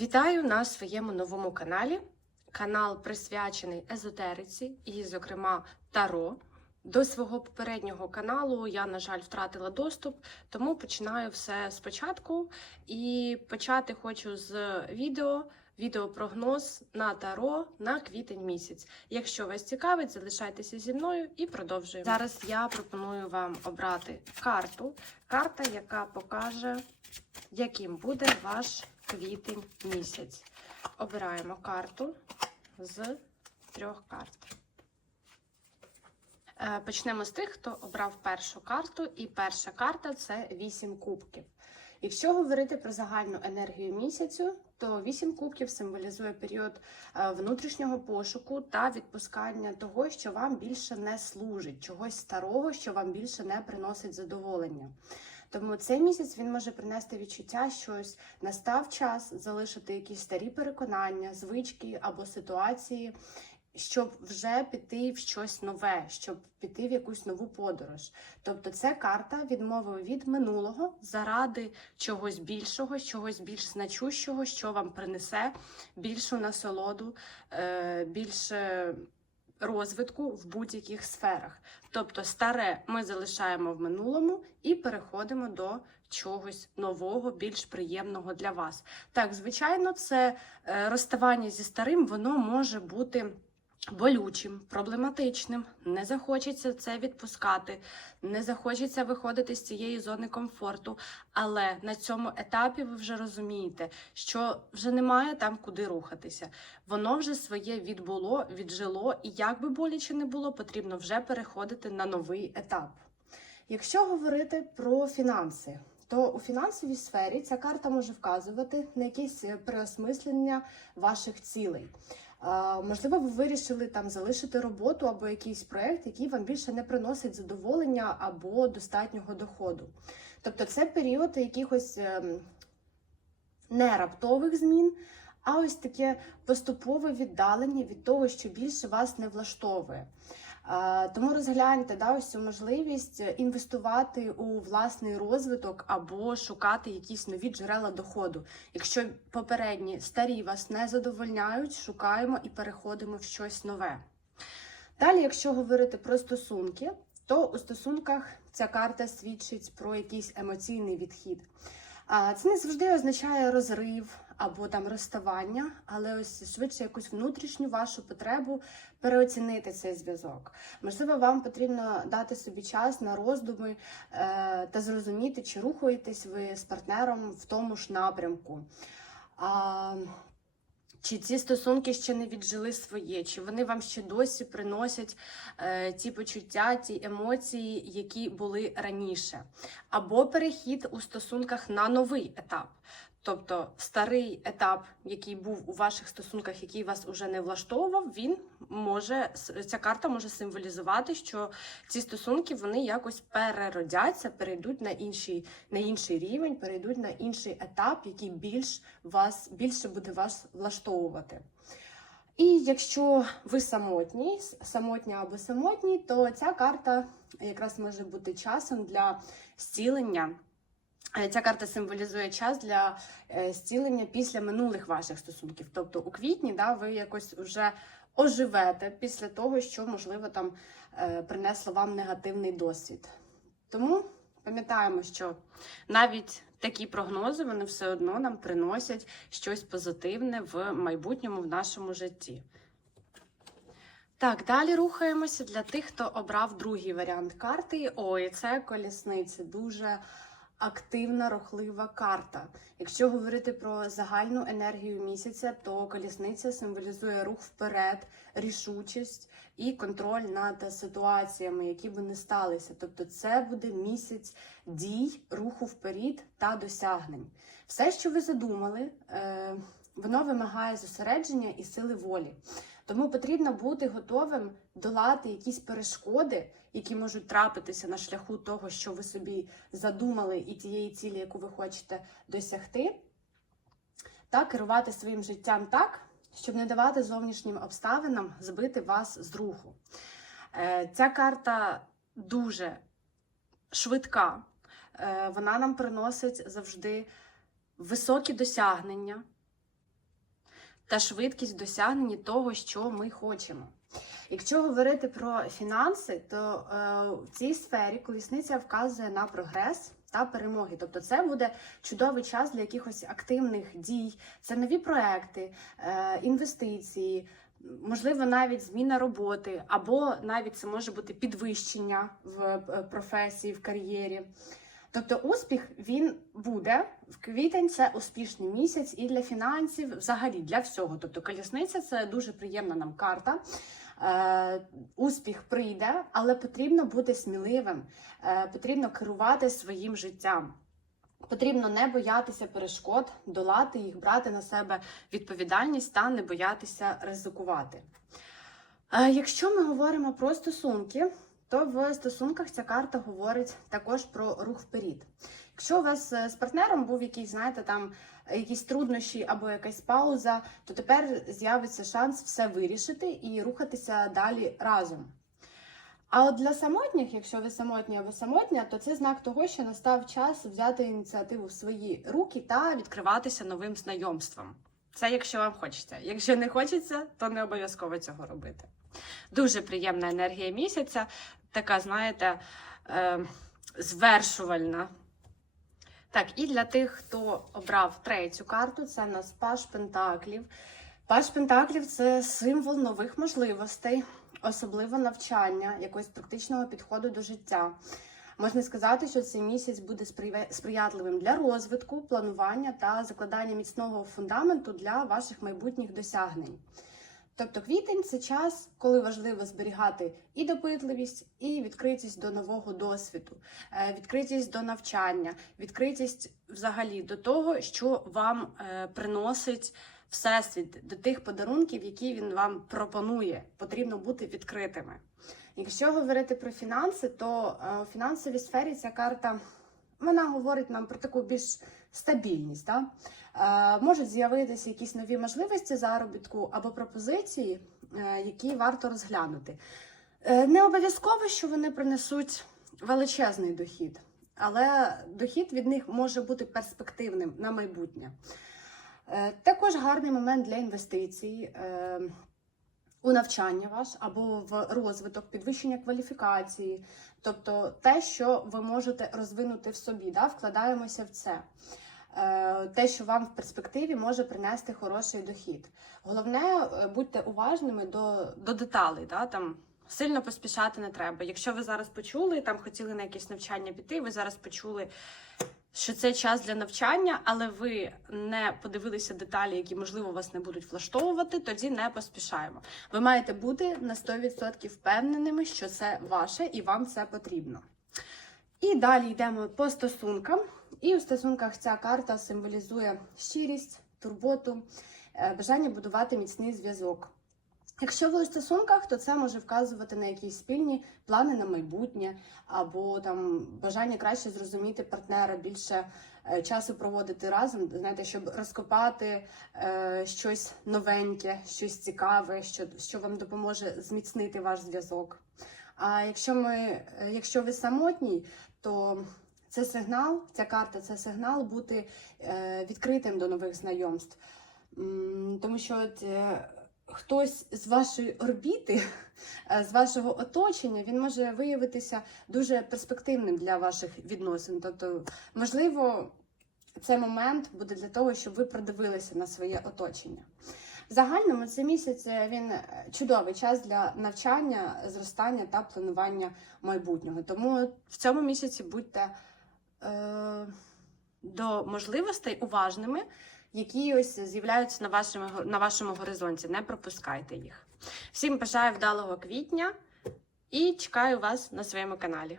Вітаю на своєму новому каналі. Канал присвячений езотериці і, зокрема, таро. До свого попереднього каналу я, на жаль, втратила доступ, тому починаю все спочатку. І почати хочу з відео. Відеопрогноз на таро на квітень місяць. Якщо вас цікавить, залишайтеся зі мною і продовжуємо. Зараз я пропоную вам обрати карту. Карта, яка покаже, яким буде ваш квітень місяць. Обираємо карту з трьох карт. Е, Почнемо з тих, хто обрав першу карту, і перша карта це 8 кубків. Якщо говорити про загальну енергію місяцю, то 8 кубків символізує період е, внутрішнього пошуку та відпускання того, що вам більше не служить, чогось старого, що вам більше не приносить задоволення. Тому цей місяць він може принести відчуття, що ось настав час залишити якісь старі переконання, звички або ситуації, щоб вже піти в щось нове, щоб піти в якусь нову подорож. Тобто, це карта відмови від минулого заради чогось більшого, чогось більш значущого, що вам принесе більшу насолоду, е, більше розвитку в будь-яких сферах. Тобто, старе ми залишаємо в минулому і переходимо до чогось нового, більш приємного для вас. Так, звичайно, це е, розставання зі старим, воно може бути. Болючим, проблематичним, не захочеться це відпускати, не захочеться виходити з цієї зони комфорту. Але на цьому етапі ви вже розумієте, що вже немає там куди рухатися. Воно вже своє відбуло, віджило, і як би боляче не було, потрібно вже переходити на новий етап. Якщо говорити про фінанси, то у фінансовій сфері ця карта може вказувати на якесь переосмислення ваших цілей. Можливо, ви вирішили там залишити роботу або якийсь проект, який вам більше не приносить задоволення або достатнього доходу. Тобто, це період якихось ем, не раптових змін, а ось таке поступове віддалення від того, що більше вас не влаштовує. А, Тому розгляньте да, ось цю можливість інвестувати у власний розвиток або шукати якісь нові джерела доходу. Якщо попередні старі вас не задовольняють, шукаємо і переходимо в щось нове. Далі, якщо говорити про стосунки, то у стосунках ця карта свідчить про якийсь емоційний відхід. Це не завжди означає розрив або там розставання, але ось швидше якусь внутрішню вашу потребу переоцінити цей зв'язок. Можливо, вам потрібно дати собі час на роздуми е, та зрозуміти, чи рухаєтесь ви з партнером в тому ж напрямку. А, чи ці стосунки ще не віджили своє, чи вони вам ще досі приносять е, ті почуття, ті емоції, які були раніше, або перехід у стосунках на новий етап. Тобто старий етап, який був у ваших стосунках, який вас уже не влаштовував, він може ця карта може символізувати, що ці стосунки вони якось переродяться, перейдуть на інший на інший рівень, перейдуть на інший етап, який більш вас більше буде вас влаштовувати. І якщо ви самотній, самотня або самотній, то ця карта якраз може бути часом для зцілення. Е, Ця карта символізує час для е, зцілення після минулих ваших стосунків. Тобто у квітні да, ви якось вже оживете після того, що, можливо, там е, принесло вам негативний досвід. Тому пам'ятаємо, що навіть такі прогнози вони все одно нам приносять щось позитивне в майбутньому в нашому житті. Так, далі рухаємося для тих, хто обрав другий варіант карти. Ой, це колісниця. Дуже активна рухлива карта. Якщо говорити про загальну енергію місяця, то колісниця символізує рух вперед, рішучість і контроль над ситуаціями, які би не сталися. Тобто, це буде місяць дій, руху вперед та досягнень. Все, що ви задумали, е, воно вимагає зосередження і сили волі. Тому потрібно бути готовим долати якісь перешкоди, які можуть трапитися на шляху того, що ви собі задумали, і тієї цілі, яку ви хочете досягти, та керувати своїм життям так, щоб не давати зовнішнім обставинам збити вас з руху. Е, Ця карта дуже швидка, Е, вона нам приносить завжди високі досягнення. Та швидкість досягнення того, що ми хочемо. Якщо говорити про фінанси, то е, в цій сфері колісниця вказує на прогрес та перемоги. Тобто, це буде чудовий час для якихось активних дій, це нові проекти, е, інвестиції, можливо, навіть зміна роботи, або навіть це може бути підвищення в е, професії, в кар'єрі. Тобто успіх він буде в квітень. Це успішний місяць і для фінансів, взагалі для всього. Тобто колісниця це дуже приємна нам карта. Е, успіх прийде, але потрібно бути сміливим, е, потрібно керувати своїм життям. Потрібно не боятися перешкод, долати їх, брати на себе відповідальність та не боятися ризикувати. Е, якщо ми говоримо про стосунки, то в стосунках ця карта говорить також про рух вперед. Якщо у вас е, з партнером був якийсь, знаєте, там якісь труднощі або якась пауза, то тепер з'явиться шанс все вирішити і рухатися далі разом. А от для самотніх, якщо ви самотні або самотня, то це знак того, що настав час взяти ініціативу в свої руки та відкриватися новим знайомствам. Це якщо вам хочеться. Якщо не хочеться, то не обов'язково цього робити. Дуже приємна енергія місяця, така, знаєте, е, звершувальна. Так, і для тих, хто обрав третю карту, це у нас Паш Пентаклів. Паш Пентаклів це символ нових можливостей, особливо навчання, якогось практичного підходу до життя. Можна сказати, що цей місяць буде сприятливим для розвитку, планування та закладання міцного фундаменту для ваших майбутніх досягнень. Тобто квітень це час, коли важливо зберігати і допитливість, і відкритість до нового досвіду, е, відкритість до навчання, відкритість взагалі до того, що вам е, приносить всесвіт, до тих подарунків, які він вам пропонує. Потрібно бути відкритими. Якщо говорити про фінанси, то е, у фінансовій сфері ця карта вона говорить нам про таку більш стабільність. Да? Е, Можуть з'явитися якісь нові можливості заробітку або пропозиції, е, які варто розглянути. Е, Не обов'язково, що вони принесуть величезний дохід, але дохід від них може бути перспективним на майбутнє. Е, Також гарний момент для інвестицій. е, У навчання ваш або в розвиток, підвищення кваліфікації, тобто те, що ви можете розвинути в собі, да? вкладаємося в це. Е, Те, що вам в перспективі може принести хороший дохід. Головне, е, будьте уважними до, до деталей. Да? Там сильно поспішати не треба. Якщо ви зараз почули, там хотіли на якесь навчання піти, ви зараз почули, що це час для навчання, але ви не подивилися деталі, які можливо вас не будуть влаштовувати, тоді не поспішаємо. Ви маєте бути на 100% впевненими, що це ваше і вам це потрібно. І далі йдемо по стосункам. І у стосунках ця карта символізує щирість, турботу, е, бажання будувати міцний зв'язок. Якщо ви у стосунках, то це може вказувати на якісь спільні плани на майбутнє, або там бажання краще зрозуміти партнера, більше е, часу проводити разом, знаєте, щоб розкопати е, щось новеньке, щось цікаве, що, що вам допоможе зміцнити ваш зв'язок. А якщо ми, е, якщо ви самотній, то це сигнал, ця карта це сигнал бути е, відкритим до нових знайомств. Тому що е, хтось з вашої орбіти, е, з вашого оточення, він може виявитися дуже перспективним для ваших відносин. Тобто, можливо, цей момент буде для того, щоб ви продивилися на своє оточення. В загальному цей місяць він чудовий час для навчання, зростання та планування майбутнього. Тому в цьому місяці будьте до можливостей уважними, які ось з'являються на вашому, на вашому горизонті. Не пропускайте їх. Всім бажаю вдалого квітня і чекаю вас на своєму каналі.